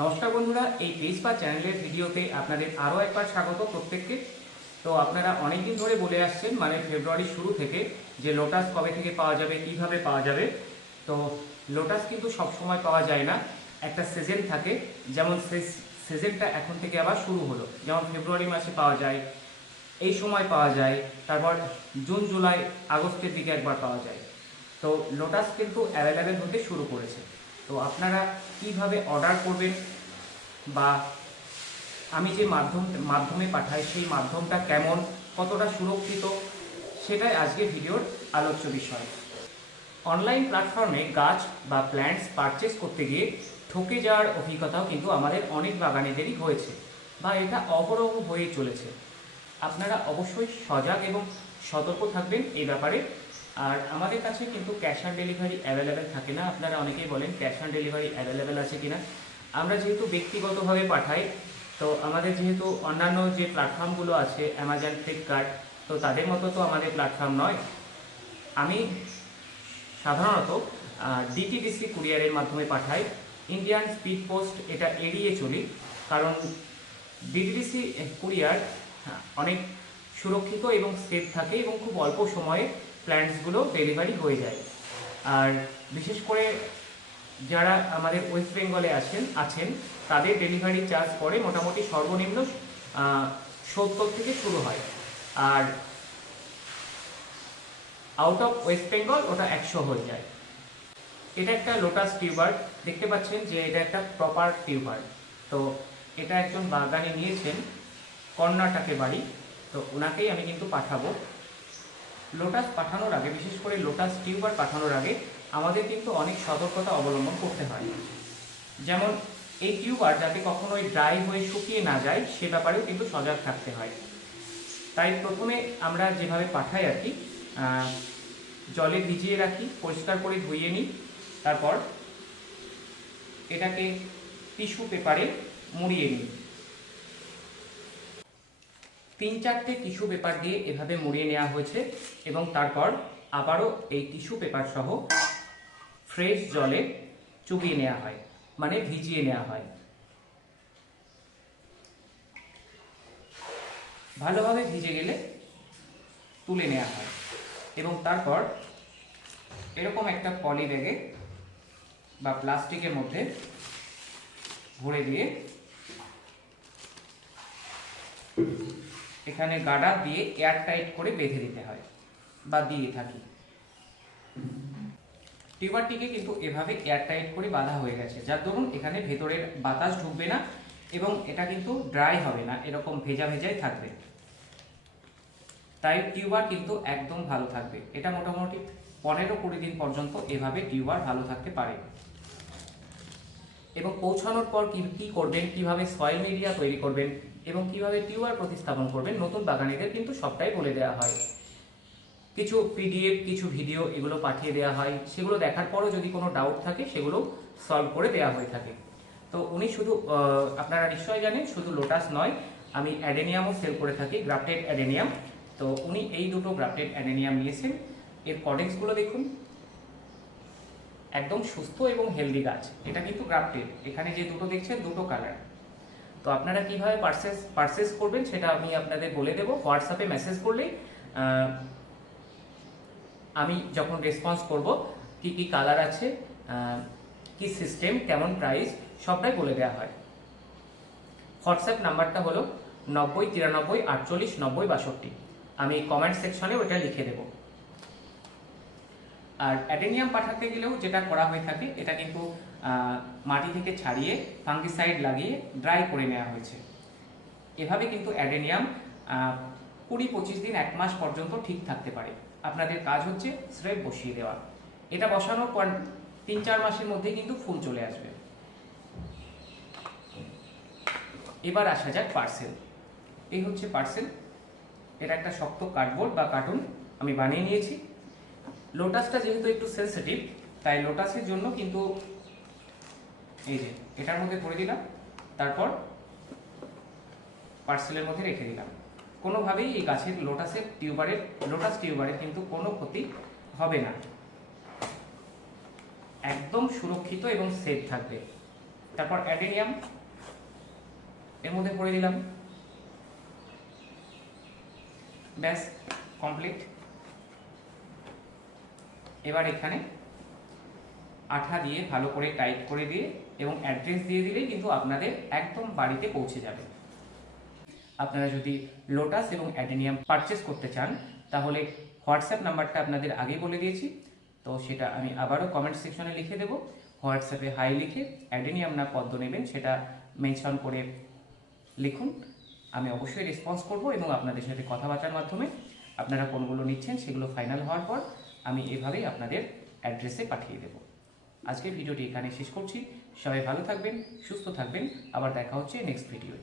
নমস্কার বন্ধুরা, এই পেজ বা চ্যানেলের ভিডিওতে আপনাদের আরও একবার স্বাগত প্রত্যেককে। তো আপনারা অনেকদিন ধরে বলে আসছেন মানে ফেব্রুয়ারির শুরু থেকে যে লোটাস কবে থেকে পাওয়া যাবে, কীভাবে পাওয়া যাবে। তো লোটাস কিন্তু সব সময় পাওয়া যায় না। একটা সিজন থাকে, যেমন সিজনটা এখন থেকে আবার শুরু হলো। যেমন ফেব্রুয়ারি মাসে পাওয়া যায়, এই সময় পাওয়া যায়, তারপর জুন জুলাই আগস্টের দিকে একবার পাওয়া যায়। তো লোটাস কিন্তু অ্যাভেলেবেল হতে শুরু করেছে। তো আপনারা কীভাবে অর্ডার করবেন বা আমি যে মাধ্যম, মাধ্যমে পাঠাই, সেই মাধ্যমটা কেমন, কতটা সুরক্ষিত, সেটাই আজকে ভিডিওর আলোচ্য বিষয়। অনলাইন প্ল্যাটফর্মে গাছ বা প্ল্যান্টস পারচেস করতে গিয়ে ঠকে যাওয়ার অভিজ্ঞতাও কিন্তু আমাদের অনেক বাগানেদেরই হয়েছে বা এটা অহরহ হয়ে চলেছে। আপনারা অবশ্যই সজাগ এবং সতর্ক থাকবেন এই ব্যাপারে। আর আমাদের কাছে কিন্তু ক্যাশ অন ডেলিভারি অ্যাভেলেবেল থাকে না। আপনারা অনেকেই বলেন ক্যাশ অন ডেলিভারি অ্যাভেলেবেল আছে কিনা। আমরা যেহেতু ব্যক্তিগতভাবে পাঠাই, তো আমাদের যেহেতু অন্যান্য যে প্ল্যাটফর্মগুলো আছে অ্যামাজন ফ্লিপকার্ট তো তাদের মতো তো আমাদের প্ল্যাটফর্ম নয়। আমি সাধারণত ডিটিডিসি কুরিয়ারের মাধ্যমে পাঠাই। ইন্ডিয়ান স্পিড পোস্ট এটা এড়িয়ে চলি, কারণ ডিটিডিসি কুরিয়ার অনেক সুরক্ষিত এবং সেফ থাকে এবং খুব অল্প সময়ে প্ল্যান্টসগুলো ডেলিভারি হয়ে যায়। আর বিশেষ করে যারা আমাদের ওয়েস্ট বেঙ্গলে আছেন আছেন, তাদের ডেলিভারি চার্জ পরে মোটামুটি সর্বনিম্ন সত্তর থেকে শুরু হয়। আর আউট অফ ওয়েস্ট বেঙ্গল ওটা একশো হয়ে যায়। এটা একটা লোটাস টিউবার দেখতে পাচ্ছেন যে এটা একটা প্রপার টিউবার তো এটা একজন বাগানে নিয়েছেন কর্ণাটকে বাড়ি। তো ওনাকেই আমি কিন্তু পাঠাবো। লোটাস পাঠানোর আগে, বিশেষ করে লোটাস টিউবার পাঠানোর আগে, আমাদের কিন্তু অনেক সতর্কতা অবলম্বন করতে হয়। যেমন, এই টিউবার যাতে কখনোই ড্রাই হয়ে শুকিয়ে না যায়, সে ব্যাপারেও কিন্তু সজাগ থাকতে হয়। তাই প্রথমে আমরা যেভাবে পাঠাই আর কি জলে ভিজিয়ে রাখি, পরিষ্কার করে ধুইয়ে নিই, তারপর এটাকে টিস্যু পেপারে মুড়িয়ে নিই। তিন চারটে টিস্যু পেপার দিয়ে এভাবে মুড়িয়ে নেওয়া হয়েছে এবং তারপর আবারও এই টিস্যু পেপার সহ ফ্রেশ জলে চুবিয়ে নেওয়া হয় মানে ভিজিয়ে নেওয়া হয়। ভালোভাবে ভিজে গেলে তুলে নেওয়া হয় এবং তারপর এরকম একটা পলি ব্যাগে বা প্লাস্টিকের মধ্যে ভরে দিয়ে এখানে গার্ডার দিয়ে এয়ার টাইট করে বেঁধে দিতে হয় বা দিয়ে থাকি। টিউবারটিকে কিন্তু এভাবে এয়ার টাইট করে বাঁধা হয়ে গেছে। যার দরুন এখানে ভেতরের বাতাস ঢুকবে না এবং এটা কিন্তু ড্রাই হবে না, এরকম ভেজা ভেজাই থাকবে। তাই টিউবার কিন্তু একদম ভালো থাকবে। এটা মোটামুটি পনেরো কুড়ি দিন পর্যন্ত এভাবে টিউবার ভালো থাকতে পারে। এবং পৌঁছানোর পর কি কি করবেন, কীভাবে সয়েল মিডিয়া তৈরি করবেন এবং কীভাবে টিউবার প্রতিস্থাপন করবেন, নতুন বাগানীদের কিন্তু সবটাই বলে দেওয়া হয়। কিছু পিডিএফ কিছু ভিডিও এগুলো পাঠিয়ে দেওয়া হয়। সেগুলো দেখার পরও যদি কোনো ডাউট থাকে, সেগুলো সলভ করে দেওয়া হয়ে থাকে। তো উনি শুধু আপনারা নিশ্চয়ই জানেন, শুধু লোটাস নয়, আমি অ্যাডেনিয়ামও সেল করে থাকি গ্রাফটেড অ্যাডেনিয়াম তো উনি এই দুটো গ্রাফটেড অ্যাডেনিয়াম নিয়েছেন। এর কডেক্সগুলো দেখুন। একদম সুস্থ এবং হেলদি গাছ। এটা কিন্তু গ্রাফটেড এখানে যে দুটো দেখছেন, দুটো কালার তো আপনারা কীভাবে পারচেস পারচেস করবেন সেটা আমি আপনাদের বলে দেবো। হোয়াটসঅ্যাপে মেসেজ করলেই আমি যখন রেসপন্স করব, কি কি কালার আছে কি সিস্টেম কেমন প্রাইস সবটাই বলে দেওয়া হয়। হোয়াটসঅ্যাপ নাম্বারটা হলো নব্বই তিরানব্বই আটচল্লিশ নব্বই বাষট্টি। আমি কমেন্ট সেকশনে ওটা লিখে দেবো। আর অ্যাডেনিয়াম পাঠাতে গেলেও যেটা করা হয়ে থাকে, এটা কিন্তু মাটি থেকে ছাড়িয়ে ফাঙ্গিসাইড লাগিয়ে ড্রাই করে নেওয়া হয়েছে। এভাবে কিন্তু অ্যাডেনিয়াম কুড়ি পঁচিশ দিন এক মাস পর্যন্ত ঠিক থাকতে পারে। আপনাদের কাজ হচ্ছে স্রেপ বসিয়ে দেওয়া। এটা বসানোর পর তিন চার মাসের মধ্যেই কিন্তু ফুল চলে আসবে। এবার আসা যাক পার্সেল। এই হচ্ছে পার্সেল। এটা একটা শক্ত কার্ডবোর্ড বা কার্টুন আমি বানিয়ে নিয়েছি। লোটাসটা যেহেতু একটু সেন্সিটিভ তাই লোটাসের জন্য কিন্তু এই যে এটার মধ্যে ভরে দিলাম, তারপর পার্সেলের মধ্যে রেখে দিলাম। কোনোভাবেই এই গাছের লোটাসের টিউবারের, লোটাস টিউবারের কিন্তু কোনো ক্ষতি হবে না। একদম সুরক্ষিত এবং সেফ থাকবে। তারপর অ্যাডেনিয়াম এর মধ্যে ভরে দিলাম। ব্যাস কমপ্লিট এবার এখানে আঠা দিয়ে ভালো করে টাইট করে দিয়ে এবং অ্যাড্রেস দিয়ে দিলেই কিন্তু আপনাদের একদম বাড়িতে পৌঁছে যাবে। আপনারা যদি লোটাস এবং অ্যাডেনিয়াম পারচেস করতে চান, তাহলে হোয়াটসঅ্যাপ নাম্বারটা আপনাদের আগেই বলে দিয়েছি। তো সেটা আমি আবারও কমেন্ট সেকশনে লিখে দেবো। হোয়াটসঅ্যাপে হাই লিখে অ্যাডেনিয়াম না পদ্ম নেবেন, সেটা মেনশন করে লিখুন। আমি অবশ্যই রেসপন্স করব এবং আপনাদের সাথে কথাবার্তার মাধ্যমে আপনারা কোনগুলো নিচ্ছেন সেগুলো ফাইনাল হওয়ার পর আমি এভাবেই আপনাদের অ্যাড্রেসে পাঠিয়ে দেব। আজকের ভিডিওটি এখানে শেষ করছি। সবাই ভালো থাকবেন, সুস্থ থাকবেন। আবার দেখা হচ্ছে নেক্সট ভিডিওয়